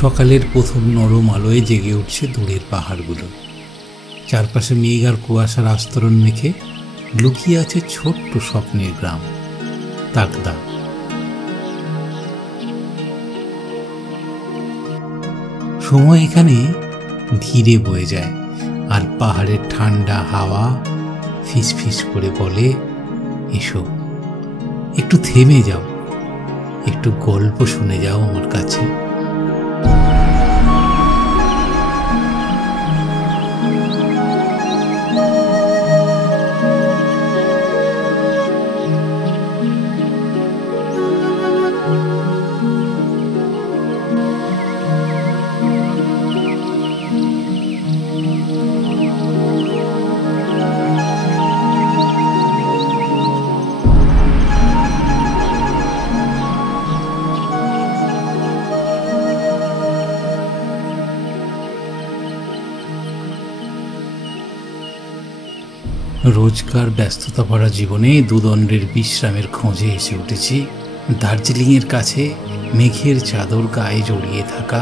সকালের প্রথম নরম আলোয় জেগে উঠছে দূরের পাহাড়গুলো। চারপাশে মেঘ আর কুয়াশার আস্তরণ মেখে লুকিয়ে আছে ছোট্ট স্বপ্নের গ্রাম তাকদা। সময় এখানে ধীরে বয়ে যায়, আর পাহাড়ের ঠান্ডা হাওয়া ফিস ফিস করে বলে, এসো, একটু থেমে যাও, একটু গল্প শুনে যাও আমার কাছে। রোজকার ব্যস্ততা ভরা জীবনে দুদণ্ডের বিশ্রামের খোঁজে এসে উঠেছি দার্জিলিংয়ের কাছে মেঘের চাদর গায়ে জড়িয়ে থাকা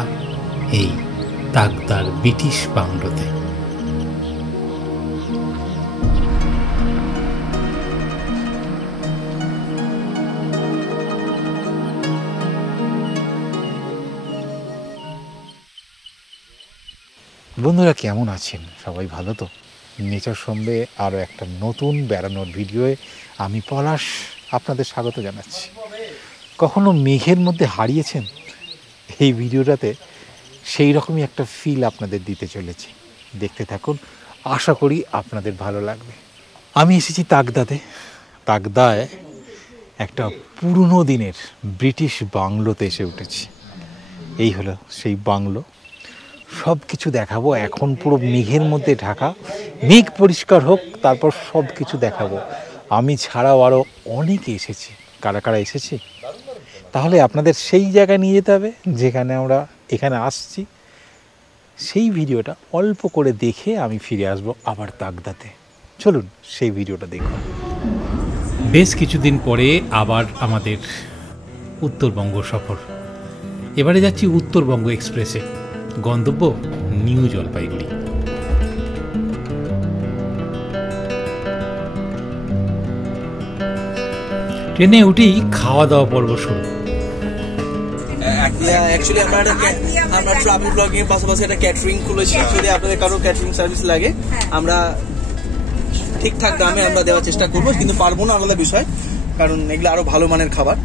এই তাকদার ব্রিটিশ বাংলোতে। বন্ধুরা কেমন আছেন? সবাই ভালো তো? নেচার সঙ্গে আরও একটা নতুন বেড়ানোর ভিডিওয়ে আমি পলাশ আপনাদের স্বাগত জানাচ্ছি। কখনো মেঘের মধ্যে হারিয়েছেন? এই ভিডিওটাতে সেই রকমই একটা ফিল আপনাদের দিতে চলেছি, দেখতে থাকুন, আশা করি আপনাদের ভালো লাগবে। আমি এসেছি তাকদাতে। তাকদায় একটা পুরনো দিনের ব্রিটিশ বাংলোতে এসে উঠেছি। এই হলো সেই বাংলো। সব কিছু দেখাবো। এখন পুরো মেঘের মধ্যে ঢাকা, মেঘ পরিষ্কার হোক তারপর সব কিছু দেখাবো। আমি ছাড়াও আরও অনেকে এসেছি। কারা কারা এসেছি তাহলে আপনাদের সেই জায়গায় নিয়ে যেতে হবে যেখানে আমরা এখানে আসছি। সেই ভিডিওটা অল্প করে দেখে আমি ফিরে আসবো আবার তাকদাতে। চলুন সেই ভিডিওটা দেখুন। বেশ কিছুদিন পরে আবার আমাদের উত্তরবঙ্গ সফর। এবারে যাচ্ছি উত্তরবঙ্গ এক্সপ্রেসে, গন্তব্য নিউ জলপাইগুড়ি। ট্রেনে উঠি খাওয়া দাওয়া পর্ব শুরু। অ্যাকচুয়ালি আমরা ট্রাভেল ব্লগিং এর পাশাপাশি একটা ক্যাটারিং খুলেছি। যদি আপনাদের কারো ক্যাটারিং সার্ভিস লাগে আমরা ঠিকঠাক দামে আমরা দেওয়ার চেষ্টা করবো, কিন্তু পারবো না আলাদা বিষয়, কারণ এগুলো আরো ভালো মানের খাবার।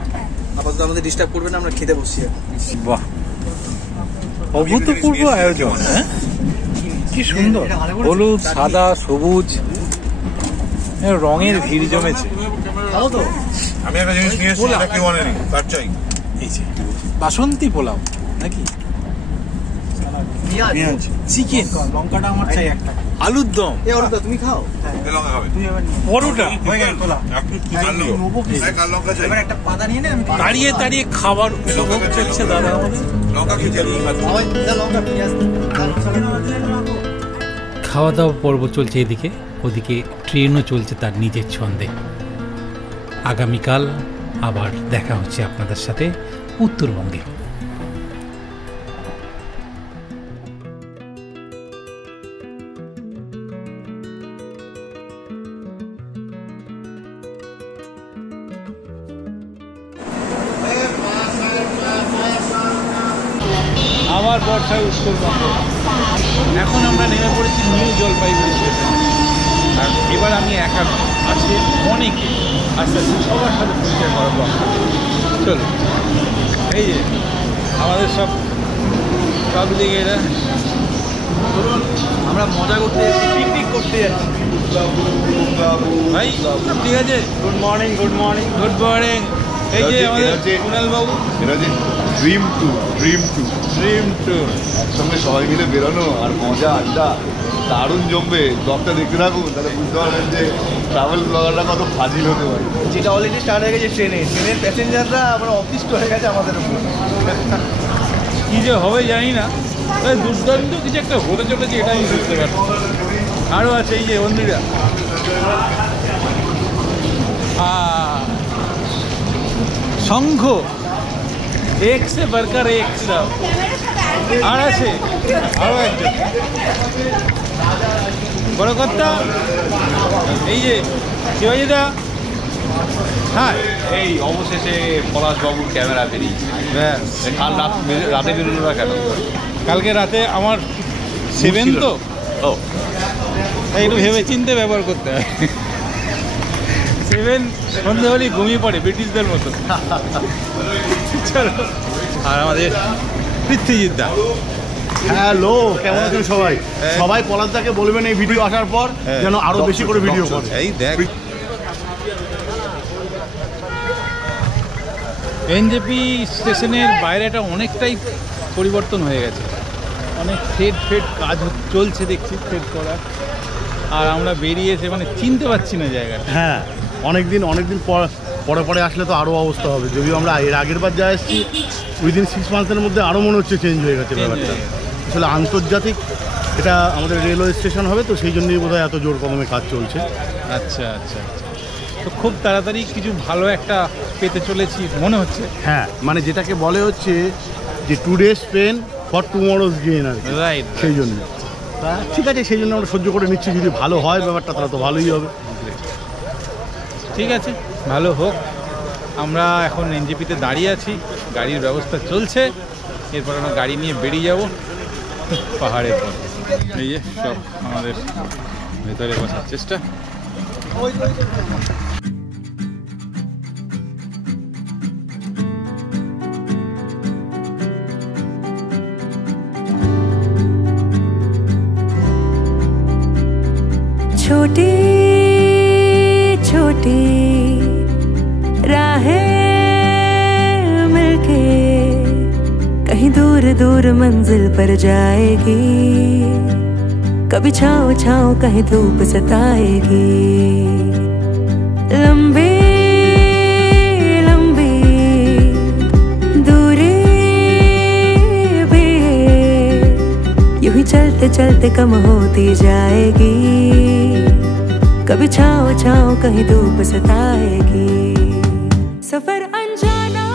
আপাতত আমাদের ডিস্টার্ব করবে না, আমরা খেতে বসছি। বাহ, অভূতপূর্ব আয়োজন। কি সুন্দর, হলুদ, সাদা, সবুজ রঙের ভিড় জমেছে। আমি একটা জিনিস নিয়ে এসেছি, এটা কি বলেনি তার চাই। এই যে বাসন্তী পোলাও নাকি, চিকেন, লঙ্কাটা আমার চাই একটা, আলুর দম। তুমি খাও, লঙ্কা খাবে, পরোটা, একটা পাতা নিয়ে নে। দাঁড়িয়ে দাঁড়িয়ে খাবার উপভোগ করছে দাদা আমাদের। খাওয়া দাওয়া পর্ব চলছে এদিকে, ওদিকে ট্রেনও চলছে তার নিজের ছন্দে। আগামীকাল আবার দেখা হচ্ছে আপনাদের সাথে উত্তরবঙ্গে। আমার বর্ষায় উত্তরবঙ্গ। এখন আমরা নেমে পড়েছি নিউ জলপাইগুড়ি স্টেশন। আর এবার আমি একা আছে অনেকে আস্তে আস্তে সবার সাথে পরিচয় করাবো। চলো, এই যে আমাদের সব পাবলিক, এরা আমরা মজা করতে যাচ্ছি, পিকনিক করতে যাচ্ছি। ভাই ঠিক আছে, good morning, good morning, good morning. এই যে আমাদের কুণাল বাবু, এটা যে ড্রিম ট্যুর, একসঙ্গে সবাই মিলে বেরোনো আর মজা আড্ডা দারুণ জমবে। ব্লগটা দেখতে থাকুন, তাহলে বুঝতে পারবেন যে ট্রাভেল ব্লগাররা কত ফাজিল হতে পারে। যেটা অলরেডি স্টার্ট হয়ে গেছে ট্রেনের প্যাসেঞ্জাররা আমরা অতিষ্ঠ হয়ে গেছে আমাদের উপর। কী যে হবে জানি না, দুর্দান্ত কিছু একটা হতে চলেছে, এটা আমি বুঝতে পারছি। আরও আছে এই যে বন্ধুরা, শঙ্খ এক সে বরকার এক সব আর আছে আরো একজন বড় কথা এই যে শিবাজিদা। হ্যাঁ, এই অবশেষে পলাশবাবুর ক্যামেরা বেরিয়েছে। ব্যাস, কাল রাতে বেরোলো না কেন? কালকে রাতে আমার 7 তো, ও তাই একটু ভেবে চিন্তে ব্যবহার করতে হয়। 7 সন্ধ্যে হলেই ঘুমিয়ে পড়ে ব্রিটিশদের মতো। চলো, আর আমাদের পৃথ্বীজিৎদা। হ্যালো, কেমন আছেন সবাই? সবাই পলাশদাকে বলবেন এই ভিডিও আসার পর যেন আরো বেশি করে ভিডিও করে। এই দেখ, এনজেপি স্টেশনের বাইরেটা অনেকটাই পরিবর্তন হয়ে গেছে, অনেক ফেড কাজ চলছে দেখছি, ফেড করার। আর আমরা বেরিয়ে এসে মানে চিনতে পারছি না জায়গাটা। হ্যাঁ, অনেকদিন পরে আসলে তো আরও অবস্থা হবে। যদিও আমরা এর আগের বার যা এসেছি উইদিন 6 মান্থের মধ্যে আরও মনে হচ্ছে চেঞ্জ হয়ে গেছে ব্যাপারটা। আসলে আন্তর্জাতিক এটা আমাদের রেলওয়ে স্টেশন হবে, তো সেই জন্যই বোধহয় এত জোর কদমে কাজ চলছে। আচ্ছা আচ্ছা, তো খুব তাড়াতাড়ি কিছু ভালো একটা পেতে চলেছি মনে হচ্ছে। হ্যাঁ, মানে যেটাকে বলে হচ্ছে যে today's pain for tomorrow's gain আর কি। রাইট, সেই জন্য ঠিক আছে, সেই জন্য আমরা সহ্য করে নিচ্ছি। যদি ভালো হয় ব্যাপারটা তাহলে তো ভালোই হবে। ঠিক আছে, ভালো হোক। আমরা এখন এনজেপিতে দাঁড়িয়ে আছি, গাড়ির ব্যবস্থা চলছে। এরপর আমরা গাড়ি নিয়ে বেরিয়ে যাব পাহাড়ের পর। এই যে সব আমাদের ভেতরে বসার চেষ্টা। छोटी छोटी राहें मिलके कहीं दूर दूर मंजिल पर जाएगी। कभी छाँव छाँव कहीं धूप सताएगी। लंबी लंबी दूरी भी यूं ही चलते चलते कम होती जाएगी। कभी छाँव छाँव कहीं धूप सताएगी। सफर अनजाना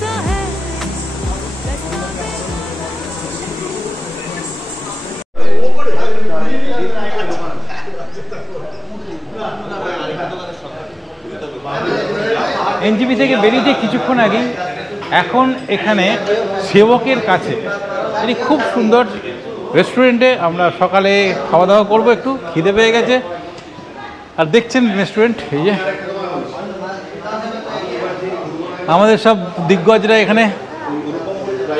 सा है। এনজেপি থেকে বেরিয়ে কিছুক্ষণ আগে এখন এখানে সেবকের কাছে এটি খুব সুন্দর রেস্টুরেন্টে আমরা সকালে খাওয়া দাওয়া করবো, একটু খিদে পেয়ে গেছে। আর দেখছেন রেস্টুরেন্ট, এই যে আমাদের সব দিগ্গজরা এখানে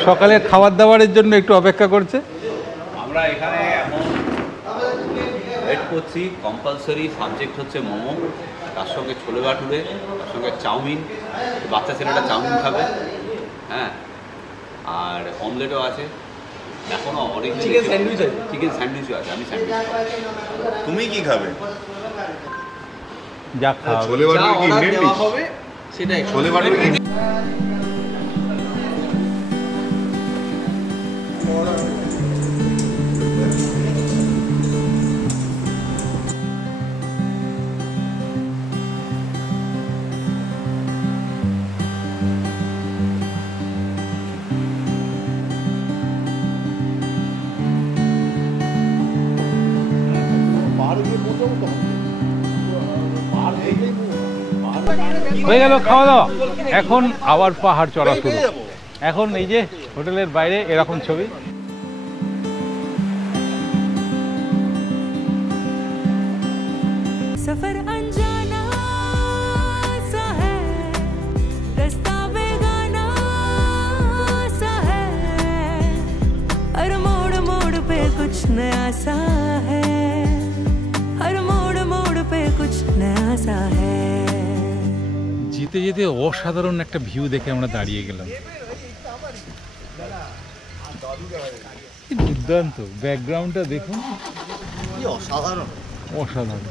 সকালের খাবার দাবারের জন্য একটু অপেক্ষা করছে। আমরা এখানে এখন ওয়েট করছি। কম্পালসারি সাবজেক্ট হচ্ছে মোমো, তার সঙ্গে ছোলে ভাটুরে, তার সঙ্গে চাউমিন। বাচ্চা ছেলেটা চাউমিন খাবে, হ্যাঁ, আর অমলেটও আছে। এখনও অনেক চিকেন স্যান্ডউইচও আছে। আমি স্যান্ডউইচ খাবো। তুমি কি খাবে? যা খাওয়া ছোলে ভাটুরে কি ইন্ডিয়ান ডিশ? হবে সেটাই। ছোলে ভাটুরে কি হয়ে গেল খাওয়া দাওয়া। এখন আবার পাহাড় চড়া শুরু। এখন এই যে হোটেলের বাইরে এরকম ছবি। सफर अनजाना सा है, रास्ता बेगाना सा है। हर मोड़ मोड़ पे कुछ नया सा है। हर मोड़ मोड़ पे कुछ नया सा है। যেতে যেতে অসাধারণ একটা ভিউ দেখে আমরা দাঁড়িয়ে গেলাম। দুর্দান্ত ব্যাকগ্রাউন্ডটা দেখুন, অসাধারণ অসাধারণ।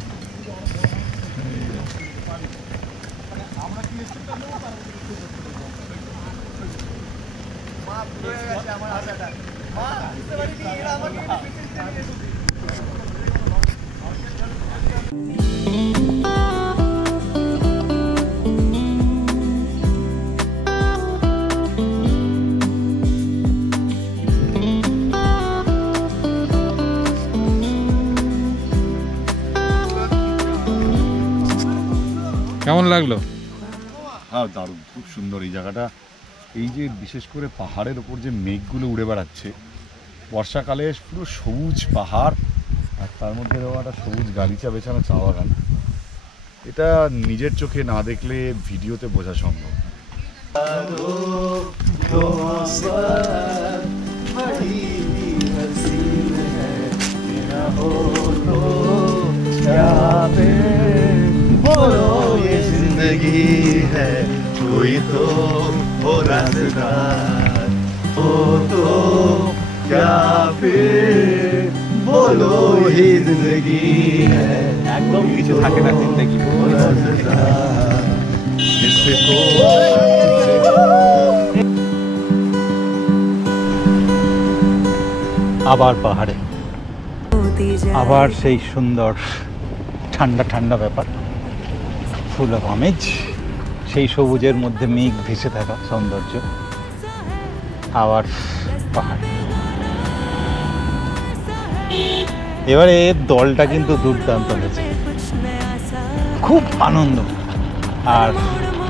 কেমন লাগলো? হ্যাঁ দারুণ, খুব সুন্দর এই জায়গাটা। এই যে বিশেষ করে পাহাড়ের ওপর যে মেঘগুলো উড়ে বেড়াচ্ছে বর্ষাকালে, পুরো সবুজ পাহাড় আর তার মধ্যে একটা সবুজ গালিচা বেছানো চা বাগান, এটা নিজের চোখে না দেখলে ভিডিওতে বোঝা সম্ভব। जिंदगी है कोई तो हो रास्ता हो तो क्या फिर बोलो ही जिंदगी है একদম কিছু থাকে না জিন্দেগি। আবার পাহাড়ে, আবার সেই সুন্দর ঠান্ডা ঠান্ডা ব্যাপার, ফুল অফ আমেজ, সেই সবুজের মধ্যে মেঘ ভেসে থাকা সৌন্দর্য, আবার পাহাড়। এবারে দলটা কিন্তু দুর্দান্ত হয়েছে, খুব আনন্দ। আর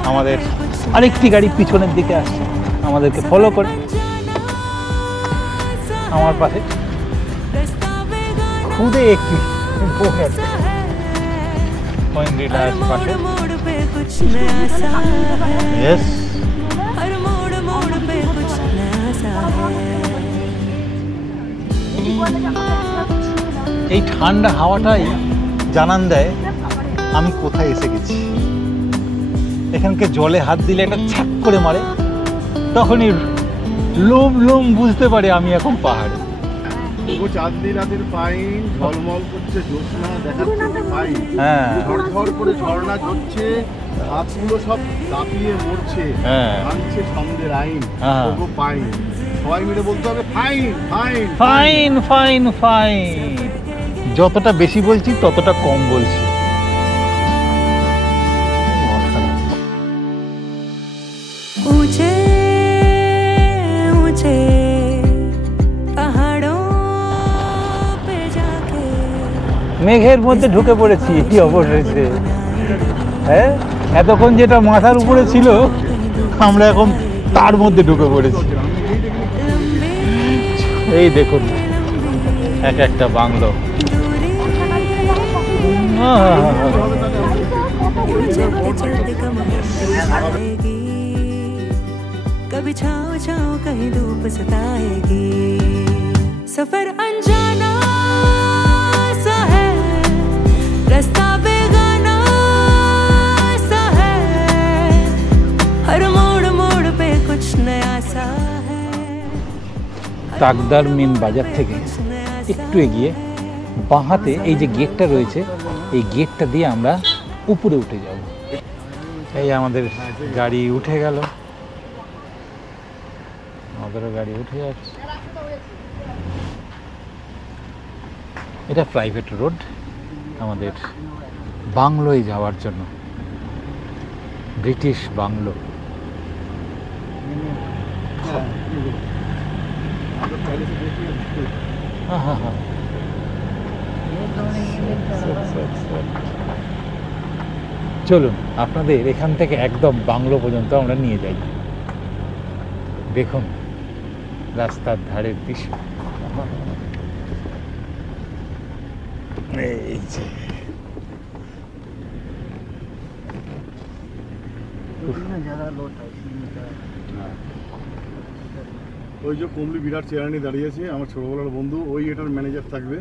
আমাদের আরেকটি গাড়ি পিছনের দিকে আসছে আমাদেরকে ফলো করে, আমার পাশে খুদে একটি পাশে। Yes. এই ঠান্ডা হাওয়াটাই জানান দেয় আমি কোথায় এসে গেছি। এখানকে জলে হাত দিলে একটা ছ্যাক করে মারে, তখনই লোম লোম বুঝতে পারে আমি এখন পাহাড়ে। চাঁদনি রাতের পাইন ঝলমল করছে, জ্যোৎস্না দেখাচ্ছে পাইন, হ্যাঁ ঝড় করে ঝর্ণা ঝরছে, হাতগুলো সব দাপিয়ে মরছে, ভাঙছে ছন্দের আইন, ওগো পাইন। সবাই মিলে বলতে হবে fine fine fine fine fine. যতটা বেশি বলছি ততটা কম বলছি। ऊंचे ऊंचे पहाड़ों पे जाके মেঘের মধ্যে ঢুকে পড়েছি, কি অবশেষে। হ্যাঁ, এতক্ষণ যেটা মাথার উপরে ছিল আমরা এখন তার মধ্যে ঢুকে পড়েছি। এই দেখুন এক একটা বাংলো, कभी छाँव छाँव कहीं धूप सताएगी, सफर अनजाना सा है, रास्ता बेगाना सा है, हर मोड़ मोड़ पे कुछ नया सा है। তাকদার মেন বাজার থেকে একটু এগিয়ে বাঁ হাতে এই যে গেটটা রয়েছে, এই গেটটা দিয়ে আমরা উপরে উঠে যাব। এই আমাদের গাড়ি উঠে গেল, আমাদেরও গাড়ি উঠে যাচ্ছে। এটা প্রাইভেট রোড আমাদের বাংলোয় যাওয়ার জন্য, ব্রিটিশ বাংলো। চলুন আপনাদের এখান থেকে একদম বাংলো পর্যন্ত আমরা নিয়ে যাই। দেখুন রাস্তার ধারের দৃশ্য, এই যে ওই যে কমলি বিরাট চেয়ার নিয়ে দাঁড়িয়েছে, আমার ছোটবেলার বন্ধু, ওই এটার ম্যানেজার থাকবে।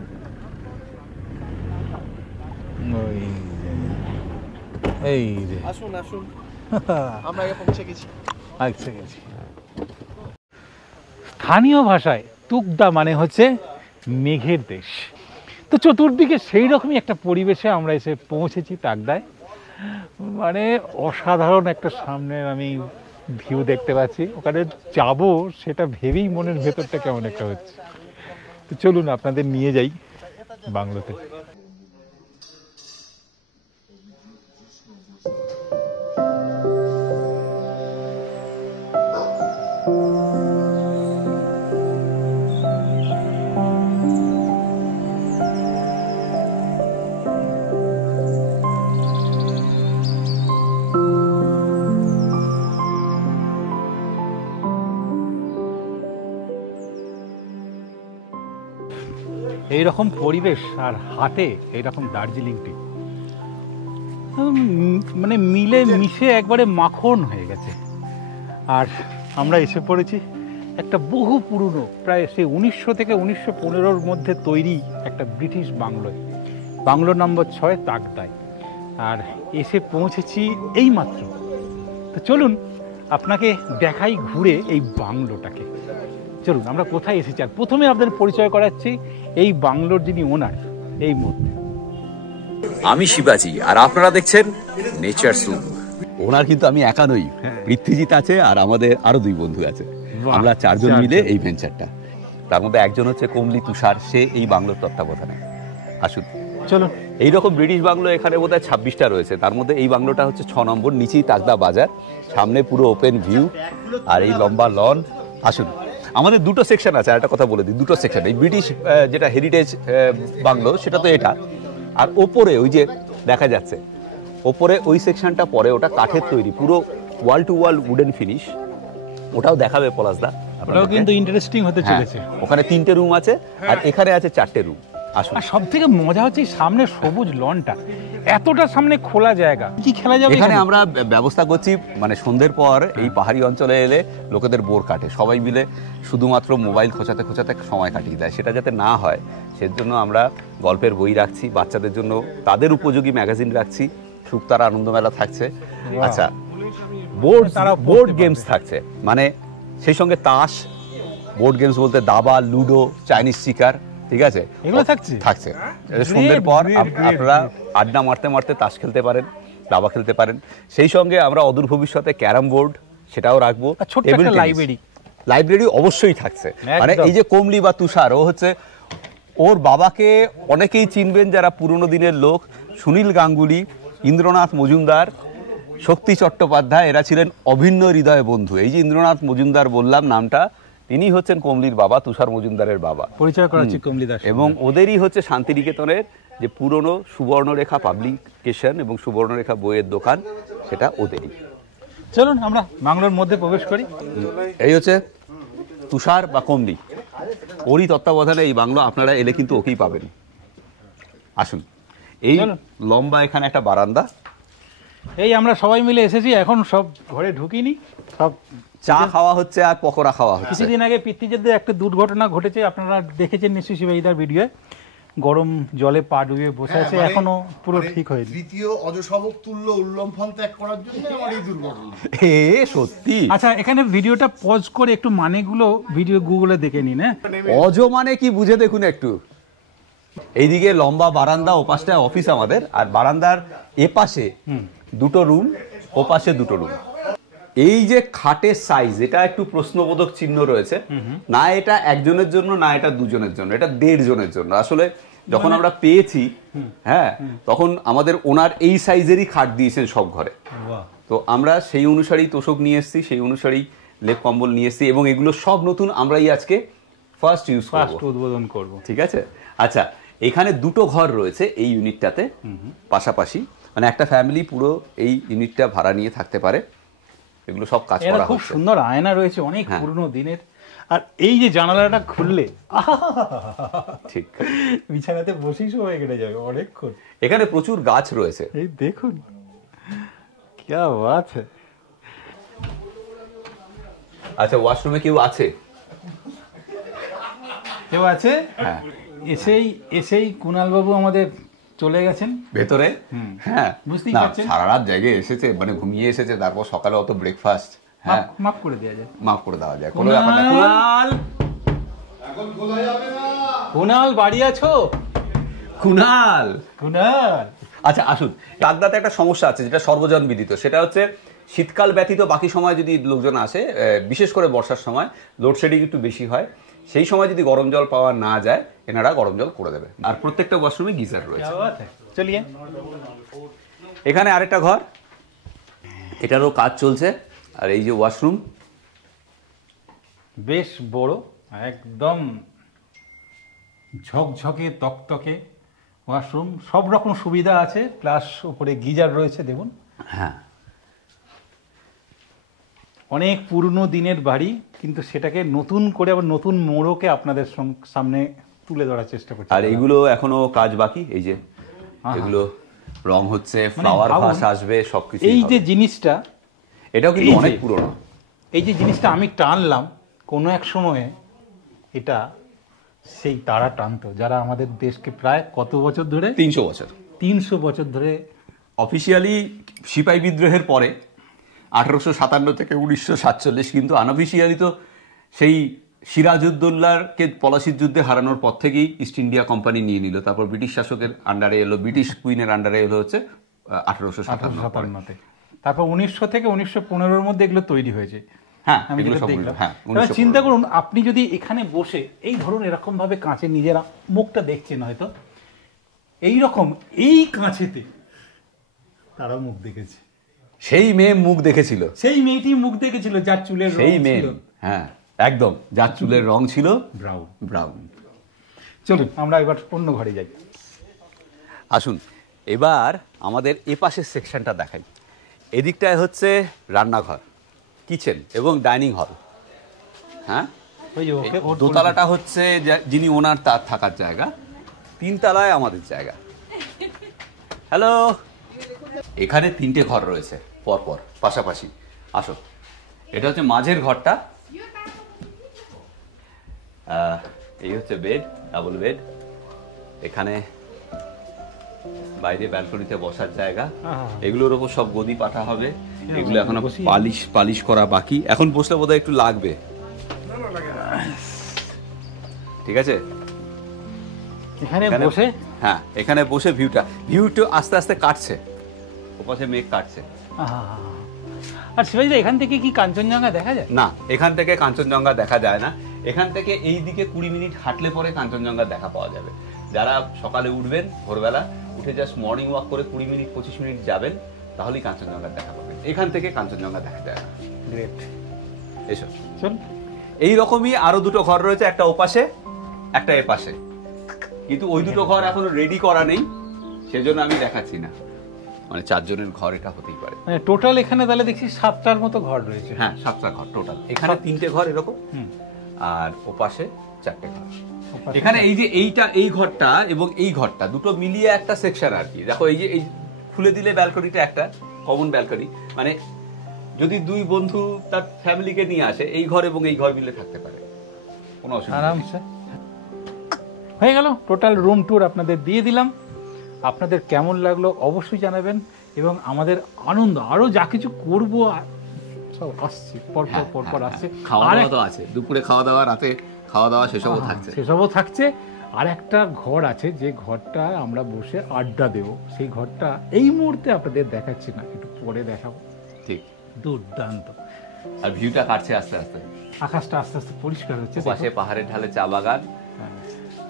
এই যে আসুন আসুন, আমরা আগে পৌঁছে গেছি। আচ্ছা গেছি। স্থানীয় ভাষায় তুকদা মানে হচ্ছে মেঘের দেশ। তো চতুর্দিকে সেই রকমই একটা পরিবেশে আমরা এসে পৌঁছেছি তাকদায়। মানে অসাধারণ একটা সামনের আমি ভিউ দেখতে পাচ্ছি, ওখানে যাব সেটা ভেবেই মনের ভেতরটা কেমন একটা হচ্ছে। তো চলুন আপনাদের নিয়ে যাই বাংলোতে। এইরকম পরিবেশ আর হাতে এইরকম দার্জিলিং টি মানে মিলে মিশে একবারে মাখন হয়ে গেছে। আর আমরা এসে পড়েছি একটা বহু পুরনো, প্রায় সে 1900 থেকে 1915-র মধ্যে তৈরি একটা ব্রিটিশ বাংলোয়, বাংলো নম্বর 6 তাকদায়। আর এসে পৌঁছেছি এই মাত্র। তো চলুন আপনাকে দেখাই ঘুরে এই বাংলোটাকে। চলুন আমরা কোথায় এসেছি। আর প্রথমে আপনাদের পরিচয় করাচ্ছি এই বাংলোর যিনি ওনার এই মুহূর্তে। আমি শিবাজি আর আপনারা দেখছেন নেচার সুপ। ওনার কিন্তু আমি একা নই, পৃথ্বীজিৎ আছে আর আমাদের আরো 2 বন্ধু আছে। আমরা 4 জন মিলে এই ভেঞ্চারটা। তার মধ্যে একজন হচ্ছে কমলি তুষার, সে এই বাংলোর তত্ত্বাবধানে। আসুন চলুন। এইরকম ব্রিটিশ বাংলো এখানে বোধহয় 26টা রয়েছে, তার মধ্যে এই বাংলোটা হচ্ছে 6 নম্বর, নিচেই তাকদা বাজার, সামনে পুরো ওপেন ভিউ আর এই লম্বা লন। আসুন, আমাদের 2টো সেকশন আছে, আর একটা কথা বলে দিই, 2টো সেকশন। এই ব্রিটিশ যেটা হেরিটেজ বাংলো সেটা তো এটা, আর ওপরে ওই যে দেখা যাচ্ছে ওপরে ওই সেকশনটা পরে, ওটা কাঠের তৈরি, পুরো ওয়াল টু ওয়াল উডেন ফিনিশ। ওটাও দেখাবে পলাশদা, ওটাও কিন্তু ইন্টারেস্টিং হতে চলেছে। ওখানে 3টে রুম আছে আর এখানে আছে 4টে রুম। আসুন, আর সব থেকে মজা হচ্ছে সামনে সবুজ লনটা, এতটা সামনে খোলা জায়গা, কি খেলা যাবে এখানে আমরা ব্যবস্থা করছি। মানে সন্ধ্যের পর এই পাহাড়ি অঞ্চলে এলে লোকেদের বোর কাটে, সবাই মিলে শুধুমাত্র মোবাইল খোঁচাতে খোঁচাতে সময় কাটিয়ে দেয়, সেটা যাতে না হয় সেজন্য আমরা গল্পের বই রাখছি, বাচ্চাদের জন্য তাদের উপযোগী ম্যাগাজিন রাখছি, শুক্তারা আনন্দমেলা থাকছে। আচ্ছা, বোর্ড গেমস থাকছে, মানে সেই সঙ্গে তাস, বোর্ড গেমস বলতে দাবা, লুডো, চাইনিজ শিকার, ঠিক আছে, এগুলো থাকছে। সন্ধ্যের পর আপনারা আড্ডা মারতে মারতে তাস খেলতে পারেন, দাবা খেলতে পারেন। সেই সঙ্গে আমরা অদূর ভবিষ্যতে ক্যারাম বোর্ড সেটাও রাখবো। লাইব্রেরি অবশ্যই থাকছে। মানে এই যে কমলি বা তুষার, ও হচ্ছে, ওর বাবাকে অনেকেই চিনবেন যারা পুরনো দিনের লোক, সুনীল গাঙ্গুলি, ইন্দ্রনাথ মজুমদার, শক্তি চট্টোপাধ্যায়, এরা ছিলেন অভিন্ন হৃদয় বন্ধু। এই যে ইন্দ্রনাথ মজুমদার বললাম নামটা, তিনি হচ্ছেন কমলির বাবা, তুষার মজুমদারের বাবা। পরিচয় করাচ্ছি কমলি দাস। এবং ওদেরই হচ্ছে শান্তিনিকেতনের যে পুরনো সুবর্ণরেখা পাবলিকেশন এবং সুবর্ণরেখা বইয়ের দোকান, সেটা ওদেরই। চলুন আমরা বাংলোর মধ্যে প্রবেশ করি। এই হচ্ছে তুষার বা কমলি, ওরই তত্ত্বাবধানে এই বাংলো। আপনারা এলে কিন্তু ওকেই পাবেন। আসুন, এই লম্বা এখানে একটা বারান্দা। এই আমরা সবাই মিলে এসেছি, এখন সব ঘরে ঢুকিনি, সব চা খাওয়া হচ্ছে আর পকোড়া খাওয়া হচ্ছে। কিছুদিন আগে পিতৃজেদের একটা দুর্ঘটনা ঘটেছে, আপনারা দেখেছেন নিশ্চয়ই শিবাইদার ভিডিওয়ে, গরম জলে পা ডুবিয়ে বসে আছে, এখনো পুরো ঠিক হয়নি। দ্বিতীয় অজশাবক তুল্য উল্লম্ফন ত্যাগ করার জন্য আমার এই দুর্ঘটনা। সত্যি। আচ্ছা, এখানে ভিডিওটা পজ করে একটু মানেগুলো ভিডিও গুগলে দেখে নিন। অজ মানে কি বুঝে দেখুন একটু। এইদিকে লম্বা বারান্দা, ওপাশটায় অফিস আমাদের, আর বারান্দার এপাশে 2টো রুম, ওপাশে 2টো রুম। এই যে খাটের সাইজ, এটা একটু প্রশ্নবোধক চিহ্ন রয়েছে, না এটা একজনের জন্য, না এটা 2জনের জন্য, এটা 1.5 জনের জন্য। আসলে যখন আমরা পেয়েছি, হ্যাঁ, তখন আমাদের ওনার এই সাইজেরই খাট দিয়েছেন সব ঘরে। তো আমরা সেই অনুসারেই তোষক নিয়ে এসেছি, সেই অনুসারেই লেপ কম্বল নিয়ে এসেছি, এবং এগুলো সব নতুন, আমরাই আজকে ফার্স্ট উদ্বোধন করব। ঠিক আছে। আচ্ছা, এখানে 2টো ঘর রয়েছে এই ইউনিটটাতে পাশাপাশি, মানে একটা ফ্যামিলি পুরো এই ইউনিটটা ভাড়া নিয়ে থাকতে পারে। এগুলো সব কাজ করা হচ্ছে। খুব সুন্দর আয়না রয়েছে, অনেক পুরনো দিনের। আর এই যে জানালাটা খুললে ঠিক বিছানাতে বসেই সময় কেটে যাবে অনেকক্ষণ। এখানে প্রচুর গাছ রয়েছে, এই দেখুন, কি বাত है। আচ্ছা, ওয়াশরুমে কেউ আছে? কেউ আছে? হ্যাঁ, এসেই কুণাল বাবু আমাদের চলে গেছেন ভেতরে। হ্যাঁ, বুঝতেই পারছেন, সারা রাত জায়গায় এসেছে, মানে ঘুমিয়ে এসেছে, তারপর সকালে অত ব্রেকফাস্ট। হ্যাঁ, মাফ করে দেওয়া যায়, মাফ করে দেওয়া যায়, কোনো ব্যাপার না। কুণাল, এখন খোলা যাবে না। কুণাল, বাড়ি আছো? কুণাল, কুণাল। আচ্ছা আসুন, তাকদাতে একটা সমস্যা আছে যেটা সর্বজন বিদিত, সেটা হচ্ছে শীতকাল ব্যতীত বাকি সময় যদি লোকজন আসে, বিশেষ করে বর্ষার সময় লোডশেডিং একটু বেশি হয়, সেই সময় যদি গরম জল পাওয়া না যায়, এনারা গরম জল করে দেবে। আর প্রত্যেকটা ওয়াশরুমে গিজার রয়েছে। চলিয়ে এখানে আরেকটা ঘর, এটারও কাজ চলছে। আর এই যে ওয়াশরুম, বেশ বড়, একদম ঝকঝকে তকতকে ওয়াশরুম, সব রকম সুবিধা আছে, প্লাস উপরে গিজার রয়েছে। দেখুন, হ্যাঁ, অনেক পুরনো দিনের বাড়ি, কিন্তু সেটাকে নতুন করে আবার নতুন মোড়কে আপনাদের সামনে তুলে ধরার চেষ্টা করছি। আর এগুলো এখনো কাজ বাকি, এই যে এগুলো রং হচ্ছে, ফ্লাওয়ার ভাস আসবে, সবকিছু। এই যে জিনিসটা, এটাও কিন্তু অনেক পুরনো। এই যে জিনিসটা আমি টানলাম কোনো এক সময়ে, এটা সেই তারা টানতো যারা আমাদের দেশকে প্রায় কত বছর ধরে, 300 বছর, 300 বছর ধরে। অফিসিয়ালি সিপাহী বিদ্রোহের পরে 1857 থেকে 1947, কিন্তু আনঅফিসিয়ালি তো সেই সিরাজউদ্দৌলাকে পলাশির যুদ্ধে হারানোর পর থেকেই ইস্ট ইন্ডিয়া কোম্পানি নিয়ে নিল। তারপর ব্রিটিশ শাসকের আন্ডারে এলো, ব্রিটিশ কুইনের আন্ডারে এলো হচ্ছে 1857। তারপর 1900 থেকে 1915-র মধ্যে এগুলো তৈরি হয়েছে। হ্যাঁ, আমি এগুলো সব দেখলাম। হ্যাঁ, এবার চিন্তা করুন, আপনি যদি এখানে বসে এই ধরুন এরকম ভাবে কাঁচে নিজেরা মুখটা দেখছেন, হয়তো এই রকম এই কাঁচেতে তারা মুখ দেখেছে। সেই মেয়ে মুখ দেখেছিল, সেই মেয়েটি মুখ দেখেছিল যার চুলের রং সেই মেয়ে, ছিল, হ্যাঁ একদম, যার চুলের রং ছিল ব্রাউন। ব্রাউন। চলুন আমরা এবার অন্য ঘরে যাই। আসুন এবার আমাদের এপাশের সেকশনটা দেখাই। এদিকটায় হচ্ছে রান্নাঘর, কিচেন এবং ডাইনিং হল। হ্যাঁ, দোতলাটা হচ্ছে যিনি ওনার তার থাকার জায়গা, 3 তলায় আমাদের জায়গা। হ্যালো, এখানে 3টে ঘর রয়েছে পরপর পাশাপাশি। আসো, এটা হচ্ছে মাঝের ঘরটা, এই হচ্ছে বেড, ডাবল বেড। এখানে বাইরে ব্যালকনিতে বসার জায়গা, এগুলোর ওপর সব গদি পাঠা হবে। এগুলো এখনো পালিশ করা বাকি, এখন বসলে বোধহয় একটু লাগবে। ঠিক আছে, এখানে বসে, হ্যাঁ এখানে বসে ভিউটা আস্তে আস্তে কাটছে, ওপাশে মেঘ কাটছে। আর শিবাজি, এখান থেকে কি কাঞ্চনজঙ্ঘা দেখা যায়? না, এখান থেকে কাঞ্চনজঙ্ঘা দেখা যায় না। এখান থেকে এই দিকে 20 মিনিট হাঁটলে পরে কাঞ্চনজঙ্ঘা দেখা পাওয়া যাবে। যারা সকালে উঠবেন, ভোরবেলা উঠে জাস্ট মর্নিং ওয়াক করে 20 মিনিট 25 মিনিট যাবেন, তাহলেই কাঞ্চনজঙ্ঘা দেখা পাবেন। এখান থেকে কাঞ্চনজঙ্ঘা দেখা যায় না। গ্রেট। এসো, চল। এইরকমই আরো 2টো ঘর রয়েছে, একটা ওপাশে একটা এপাশে, কিন্তু ওই 2টো ঘর এখনো রেডি করা নেই, সেজন্য আমি দেখাচ্ছি না। মানে 4 জনের ঘর এটা হতেই পারে। মানে টোটাল এখানে তাহলে দেখছি 7টার মতো ঘর রয়েছে। হ্যাঁ, 7টা ঘর টোটাল। এখানে 3টে ঘর এরকম, আর ওপাশে 4টে ঘর। এখানে এই যে এই ঘরটা এবং এই ঘরটা দুটো মিলিয়ে একটা সেকশন আর কি। দেখো, এই যে এই খুলে দিলে ব্যালকনিটা একটা কমন ব্যালকনি, মানে যদি 2 বন্ধু তার ফ্যামিলিকে নিয়ে আসে, এই ঘর এবং এই ঘর মিলে থাকতে পারে, কোনো অসুবিধা আরামসে হয়ে গেল। টোটাল রুম ট্যুর আপনাদের দিয়ে দিলাম। আপনাদের কেমন লাগলো অবশ্যই জানাবেন, এবং আমাদের আনন্দ আরো যা কিছু করব সব আসছে, পরপর আসছে। খাওয়া দাওয়া তো আছে, দুপুরে খাওয়া দাওয়া, রাতে খাওয়া দাওয়া, সেসবও থাকছে। আর একটা ঘর আছে, যে ঘরটা আমরা বসে আড্ডা দেব, সেই ঘরটা এই মুহূর্তে আপনাদের দেখাচ্ছি না, একটু পরে দেখাবো। ঠিক, দুর্দান্ত। আর ভিউটা কাটছে আস্তে আস্তে, আকাশটা আস্তে আস্তে পরিষ্কার হচ্ছে, পাশে পাহাড়ের ঢালে চা বাগান,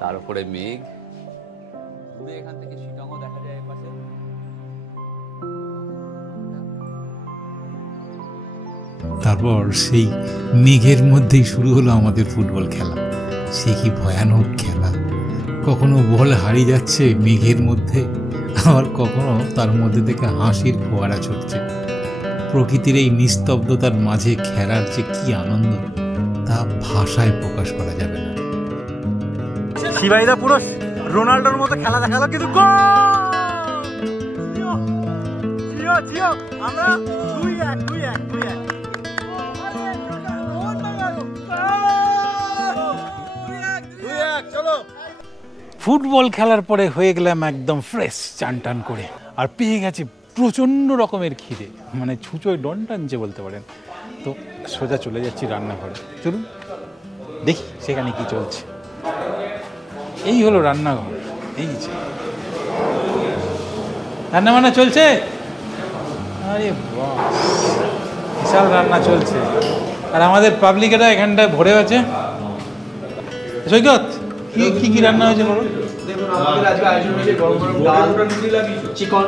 তার উপরে মেঘ, দূরে এখান থেকে শিলংও দেখা যায় পাশে। তারপর সেই মেঘের মধ্যেই শুরু হলো আমাদের ফুটবল খেলা। সে কি ভয়ানক খেলা! কখনো বল হারিয়ে যাচ্ছে মেঘের মধ্যে, আবার কখনো তার মধ্যে থেকে হাসির ফোয়ারা ছুটছে। প্রকৃতির এই নিস্তব্ধতার মাঝে খেলার যে কি আনন্দ, তা ভাষায় প্রকাশ করা যাবে না। শিবাইদা পুরো রোনাল্ডোর মতো খেলা দেখালো, কিন্তু আমরা 2-1 চলো। ফুটবল খেলার পরে হয়ে গেলাম একদম ফ্রেশ, চান টান করে, আর পেয়ে গেছে প্রচণ্ড রকমের খিদে, মানে ছুঁচোয় ডন টানছে বলতে পারেন। তো সোজা চলে যাচ্ছি রান্নাঘরে। চলুন দেখি সেখানে কি চলছে। এই হলো রান্নাঘর, এই যে রান্না বান্না চলছে। আরে বাহ, বিশাল রান্না চলছে, আর আমাদের পাবলিকেরা এখানটায় ভরে আছে। সৈকত, কি রান্না হয়েছে বলো? দেখুন, আমাদের আজকে আয়োজন হয়েছে গরম গরম ডাল, চিকন,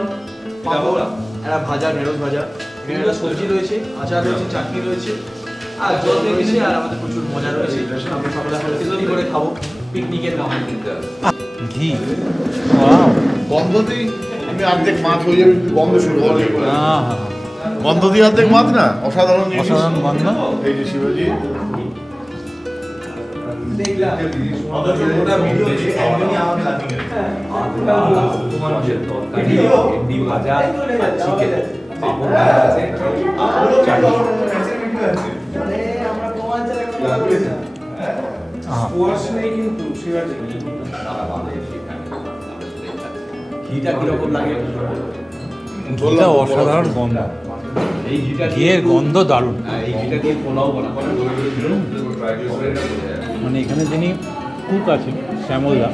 পাঁপড়, একটা ভাজা, ঢেঁড়স ভাজা, বিভিন্ন সবজি রয়েছে, আচার রয়েছে, চাটনি রয়েছে, আর জল রয়েছে, আর আমাদের প্রচুর মজা রয়েছে। আমরা সকালে হেলদি করে খাবো, পিকনিকের নামে কিনতে হবে। ঘি, গন্ধ দিয়ে আমি অর্ধেক মাছ হয়ে যাবে, গন্ধ শুরু হবে। গন্ধ দিয়ে অর্ধেক মাছ না, অসাধারণ অসাধারণ গন্ধ। এই যে শিবাজি ঘিটা কিরকম লাগে? ঘিটা অসাধারণ গন্ধ, ঘিয়ের গন্ধ দারুণ। এই ঘিটা দিয়ে পোলাও বানাবো। মানে এখানে যিনি কুক আছেন শ্যামলদা,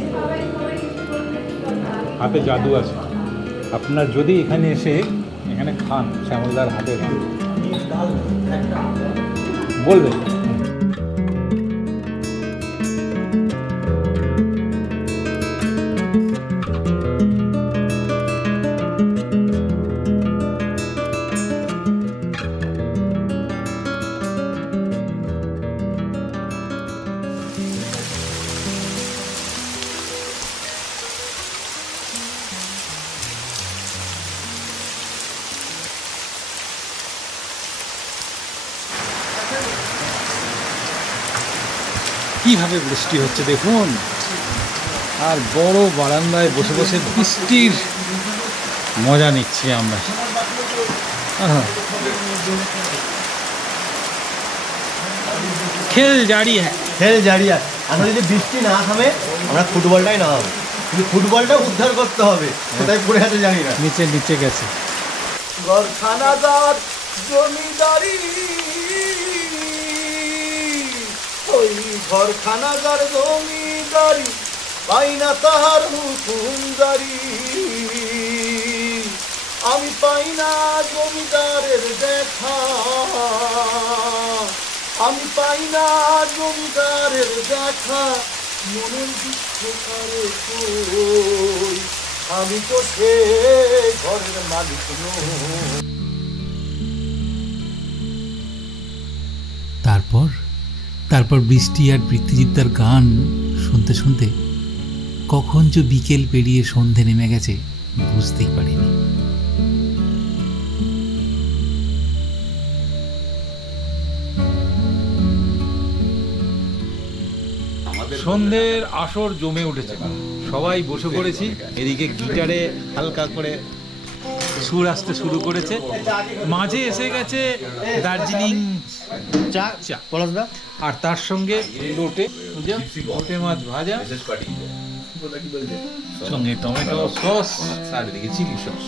হাতে জাদু আছে। আপনার যদি এখানে এসে এখানে খান শ্যামলদার হাতে বলবেন। কীভাবে বৃষ্টি হচ্ছে দেখুন, আর বড় বারান্দায় বসে বসে বৃষ্টির মজা নিচ্ছি আমরা। খেল জারি হ্যাঁ, খেল জারি আছে। আমরা যদি বৃষ্টি না থামে আমরা ফুটবলটাই না হবে, কিন্তু ফুটবলটা উদ্ধার করতে হবে, কোথায় পড়ে আছে জানি না। নিচে নিচে গেছে। ঘরখানাদার জমিদারি, ওই ঘরখানাদার জমিদারি পাই না তাহার হুকুমদারি। আমি পাই না জমিদারের দেখা, আমি পাই না জমিদারের দেখা, মনের দুঃখ কারে কই, আমি তো সে ঘরের মালিক নই। তারপর বৃষ্টি আর প্রীতিজিৎদার গান শুনতে শুনতে কখন যে বিকেল পেরিয়ে সন্ধে নেমে গেছে বুঝতেই পারিনি। সন্ধ্যের আসর জমে উঠেছে, সবাই বসে পড়েছি। এদিকে গিটারে হালকা করে সুর আসতে শুরু করেছে, মাঝে এসে গেছে দার্জিলিং চা, আর তার সঙ্গে লোটে মাছ ভাজা, সঙ্গে টমেটো সস, আর এদিকে চিলি সস।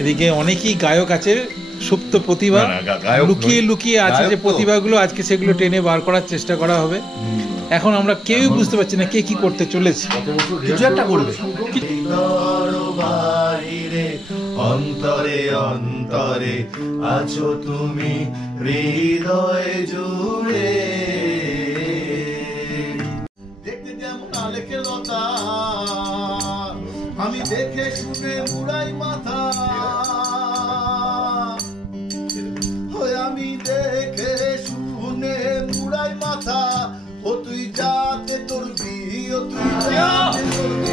এদিকে অনেকই গায়ক আছে, সুপ্ত প্রতিভা লুকিয়ে লুকিয়ে আছে, যে প্রতিভাগুলো আজকে সেগুলো টেনে বার করার চেষ্টা করা হবে। এখন আমরা কেউই বুঝতে পারছি না কে কি করতে চলেছে, কিছু একটা করবে। অন্তরে অন্তরে আছো তুমি হৃদয় জুড়ে, দেখতে যেমন আলেকে লতা, আমি দেখে শুনে মুড়াই মাথা, আমি দেখে শুনে মুড়াই মাথা। ও তুই যাতে তোরবি, ও তুই যাতে তোরবি,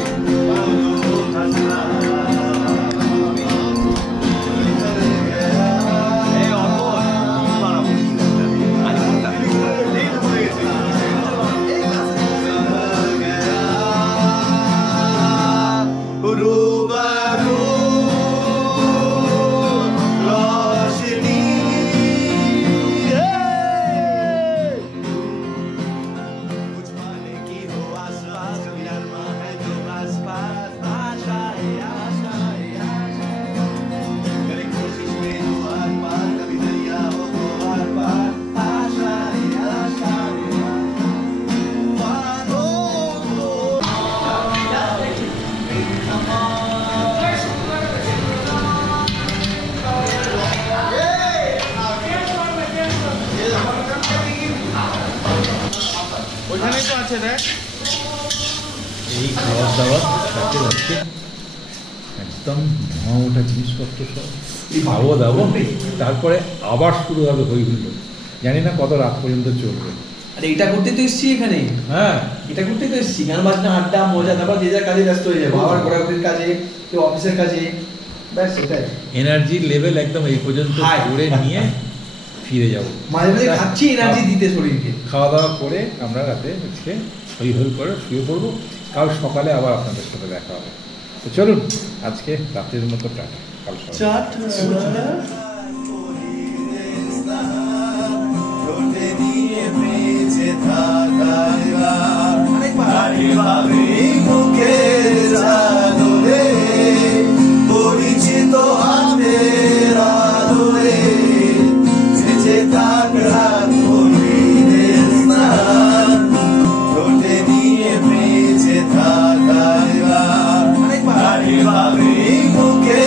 এই খাবার দাবার সাথে হচ্ছে একদম ধোঁয়া ওঠা জিনিসপত্র সব খাবো দাবো, তারপরে আবার শুরু হবে হই হুল্লোড়। জানি না কত রাত পর্যন্ত চলবে। আরে এটা করতে তো এসছি এখানে, হ্যাঁ এটা করতে তো এসছি, গান বাজনা আড্ডা মজা, তারপর যে যার কাজে ব্যস্ত হয়ে যাবে, আবার ঘোরাঘুরির কাজে, কেউ অফিসের কাজে, ব্যাস সেটাই। এনার্জির লেভেল একদম এই পর্যন্ত করে নিয়ে ফিরে যাব। মাঝে মাঝে খাচ্ছি এনার্জি দিতে শরীরকে। খাওয়া দাওয়া করে আমরা রাতে আজকে হই হই করে শুয়ে পড়বো, কাল সকালে আবার আপনাদের সাথে দেখা হবে। তো চলুন আজকে রাতের মতো টাটা, কাল সকালে। পরিচিত হাতের আদরে সেচে থাকা করিলের স্নান, ঠোঁটে নিয়ে বেঁচে থাকা ভাবে মুখে